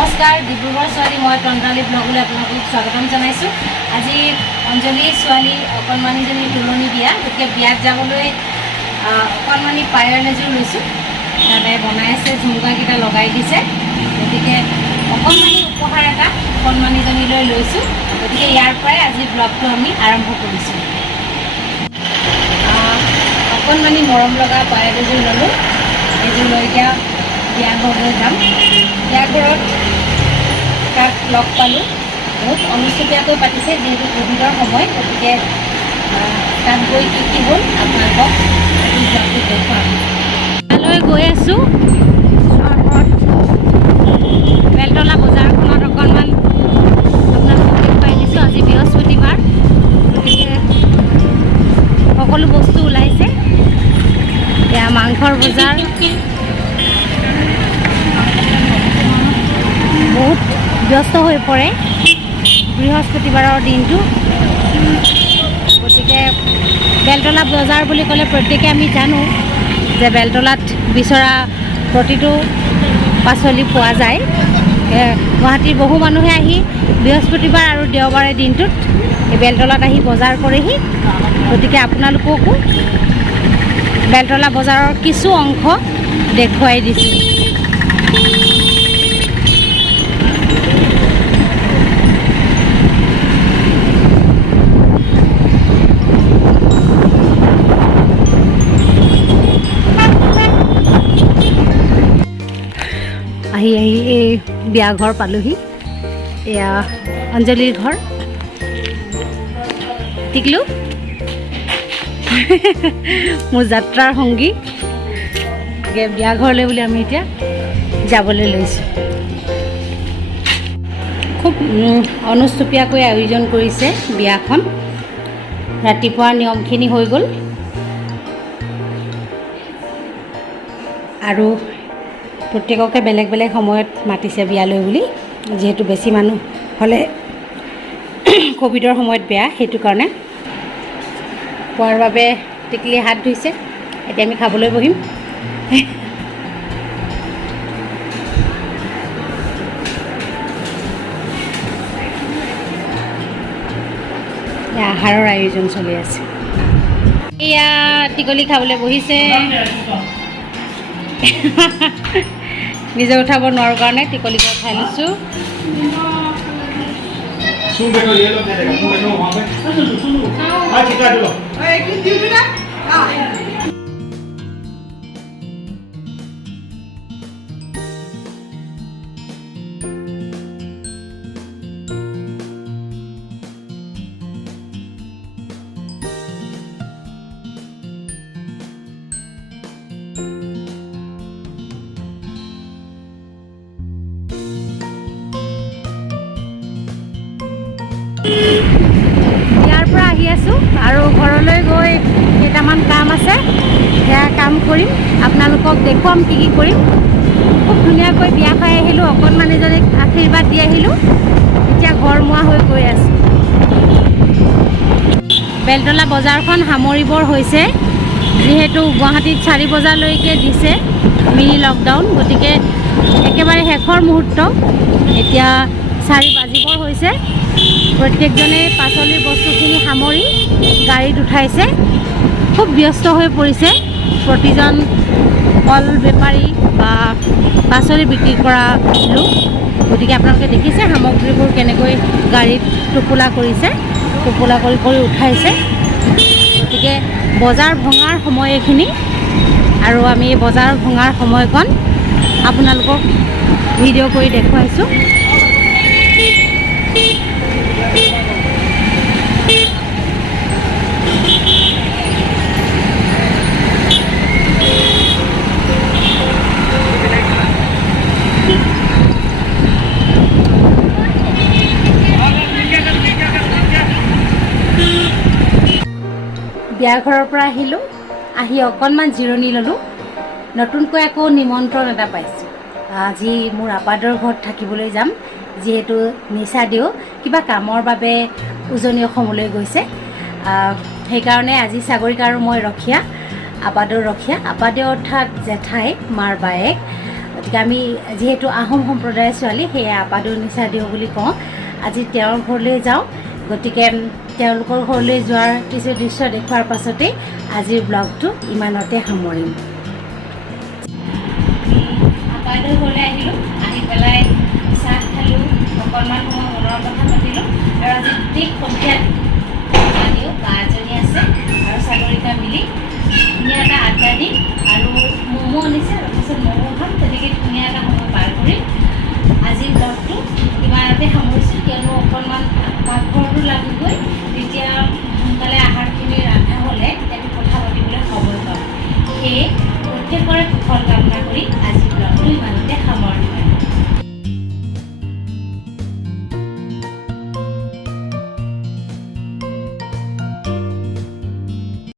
নমস্কাৰ ডিব্ৰুগড় ছোৱালী মই তন্ত্ৰালী ব্লগলৈ আপোনালোকক স্বাগতম জনাইছোঁ। আজি অঞ্জলি ছোৱালী অকণমানিজনী তুলনি বিয়া, গতিকে বিয়াত যাবলৈ অকণমানি পায়ল এযোৰ লৈছোঁ। তাতে বনাই আছে, ঝুমকাকেইটা লগাই দিছে, গতিকে অকণমানি উপহাৰ এটা অকণমানিজনীলৈ লৈছোঁ। গতিকে ইয়াৰ পৰাই আজি ব্লগটো আমি আৰম্ভ কৰিছোঁ। অকণমানি মৰম লগা পায়ল এযোৰ ল'লোঁ, এইযোৰ লৈ এতিয়া বিয়া ঘৰলৈ যাম। বিয়া ঘৰত তাক লগ পালোঁ, বহুত অনুষ্ঠিতকৈ পাতিছে যিহেতু ক'ভিডৰ সময়, গতিকে তাত গৈ কি হ'ল আপোনালোকক আজি ব্লগটো দেখুৱাম। তালৈ গৈ আছোঁ, বেলতলা বজাৰখনত অকণমান আপোনালোকক দেখুৱাই দিছোঁ। আজি বৃহস্পতিবাৰ, গতিকে সকলো বস্তু ওলাইছে। এয়া মাংসৰ বজাৰ, বহুত ব্যস্ত হৈ পৰে বৃহস্পতিবাৰৰ দিনটো। গতিকে বেলতলা বজাৰ বুলি ক'লে প্ৰত্যেকে আমি জানো যে বেলতলাত বিচৰা প্ৰতিটো পাচলি পোৱা যায়। গুৱাহাটীৰ বহু মানুহে আহি বৃহস্পতিবাৰ আৰু দেওবাৰে দিনটোত এই বেলতলাত আহি বজাৰ কৰেহি। গতিকে আপোনালোককো বেলতলা বজাৰৰ কিছু অংশ দেখুৱাই দিছোঁ। আহি এই বিয়া ঘৰ পালোহি। এয়া অঞ্জলিৰ ঘৰ। টিকলু মোৰ যাত্ৰাৰ সংগী। বিয়া ঘৰলৈ বুলি আমি এতিয়া যাবলৈ লৈছোঁ। খুব অনুষ্টুপীয়াকৈ আয়োজন কৰিছে বিয়াখন। ৰাতিপুৱাৰ নিয়মখিনি হৈ গ'ল আৰু প্ৰত্যেককে বেলেগ বেলেগ সময়ত মাতিছে বিয়ালৈ বুলি, যিহেতু বেছি মানুহ হ'লে ক'ভিডৰ সময়ত বেয়া, সেইটো কাৰণে খোৱাৰ বাবে টিকলিয়ে হাত ধুইছে। এতিয়া আমি খাবলৈ বহিম। আহাৰৰ আয়োজন চলি আছে। এয়া টিকলি খাবলৈ বহিছে। নিজে উঠাব নোৱাৰোঁ কাৰণে টিকলিকে উঠাই লৈছোঁ। ইয়াৰ পৰা আহি আছোঁ আৰু ঘৰলৈ গৈ কেইটামান কাম আছে, সেয়া কাম কৰিম, আপোনালোকক দেখুৱাম কি কি কৰিম। খুব ধুনীয়াকৈ বিয়া খাই আহিলোঁ, অকণমানিজনীক আশীৰ্বাদ দি আহিলোঁ। এতিয়া ঘৰমুৱা হৈ গৈ আছোঁ। বেলতলা বজাৰখন সামৰিবৰ হৈছে, যিহেতু গুৱাহাটীত 4 বজালৈকে দিছে মিনি লকডাউন। গতিকে একেবাৰে শেষৰ মুহূৰ্ত, এতিয়া 4 বাজিবৰ হৈছে। প্ৰত্যেকজনে পাচলিৰ বস্তুখিনি সামৰি গাড়ীত উঠাইছে। খুব ব্যস্ত হৈ পৰিছে প্ৰতিজন ফল বেপাৰী বা পাচলি বিক্ৰী কৰা লোক। গতিকে আপোনালোকে দেখিছে সামগ্ৰীবোৰ কেনেকৈ গাড়ীত টোপোলা কৰিছে, টোপোলা কৰি কৰি উঠাইছে। গতিকে বজাৰ ভঙাৰ সময় এইখিনি, আৰু আমি এই বজাৰ ভঙাৰ সময়কণ আপোনালোকক ভিডিঅ' কৰি দেখুৱাইছোঁ। বিয়া ঘৰৰ পৰা আহিলোঁ, আহি অকণমান জিৰণি ল'লোঁ। নতুনকৈ আকৌ নিমন্ত্ৰণ এটা পাইছোঁ। আজি মোৰ আপাদৰ ঘৰত থাকিবলৈ যাম, যিহেতু নিচা দেও কিবা কামৰ বাবে উজনি অসমলৈ গৈছে। সেইকাৰণে আজি সাগৰিকা আৰু মই ৰখীয়া, আপাদৰ ৰখীয়া। আপাদেউ অৰ্থাৎ জেঠাই, মাৰ বায়েক। গতিকে আমি যিহেতু আহোম সম্প্ৰদায়ৰ ছোৱালী, সেয়ে আপাদৌ নিচা দিওঁ বুলি কওঁ। আজি তেওঁৰ ঘৰলৈ যাওঁ। গতিকে তেওঁলোকৰ ঘৰলৈ যোৱাৰ কিছু দৃশ্য দেখুৱাৰ পাছতেই আজিৰ ব্লগটো ইমানতে সামৰিম। আপাদৌৰ ঘৰলৈ আহিলোঁ, আহি পেলাই চাহ খালোঁ, অকণমান সময় মনৰ কথা পাতিলোঁ আৰু আজি ঠিক সন্ধিয়াত দিওঁ বা এজনী আছে আৰু চাগৰিকা মিলি ধুনীয়া এটা আড্ডা দিম আৰু ম'ম' আনিছে আৰু তাৰপিছত ম'ম' খাম। তেনেকৈ ধুনীয়া এটা সময় পাৰ কৰি আজিৰ ব্লগটো ইমানতে সামৰিছোঁ, কিয়নো অকণমান পাকঘৰটো লাগিবই। তেতিয়া সোনকালে আহাৰখিনি ৰন্ধা হ'লে তেতিয়া কথা পাতিবলৈ সময় পাম। সেয়ে প্ৰত্যেকৰে কুশল কামনা।